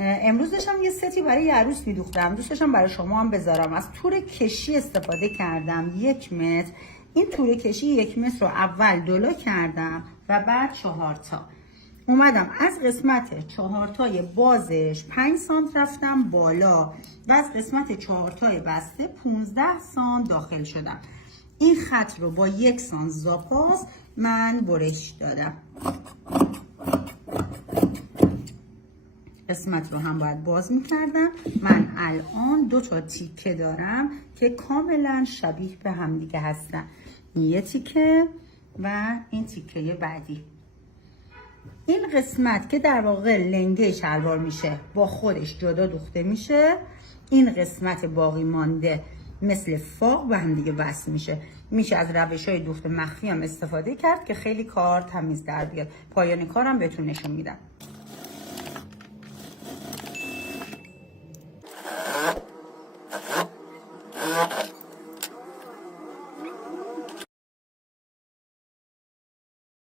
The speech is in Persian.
امروز داشتم یه ستی برای یه عروس میدوختم، دوست داشتم برای شما هم بذارم. از تور کشی استفاده کردم 1 متر. این تور کشی 1 متر رو اول دولا کردم و بعد 4 تا اومدم از قسمت 4 تای بازش 5 سانت رفتم بالا و از قسمت 4 تای بسته 15 سانت داخل شدم. این خط رو با 1 سانت زاپاس من برش دادم. قسمت رو هم باید باز میکردم. من الان 2 تا تیکه دارم که کاملا شبیه به هم دیگه هستن. یه تیکه و این تیکه بعدی. این قسمت که در واقع لنگه شلوار میشه با خودش جدا دوخته میشه. این قسمت باقی مانده مثل فاق به هم دیگه وصل میشه. میشه از روش‌های دوخت مخفی هم استفاده کرد که خیلی کار تمیز در بیاد. پایان کارم بهتون نشون میدم.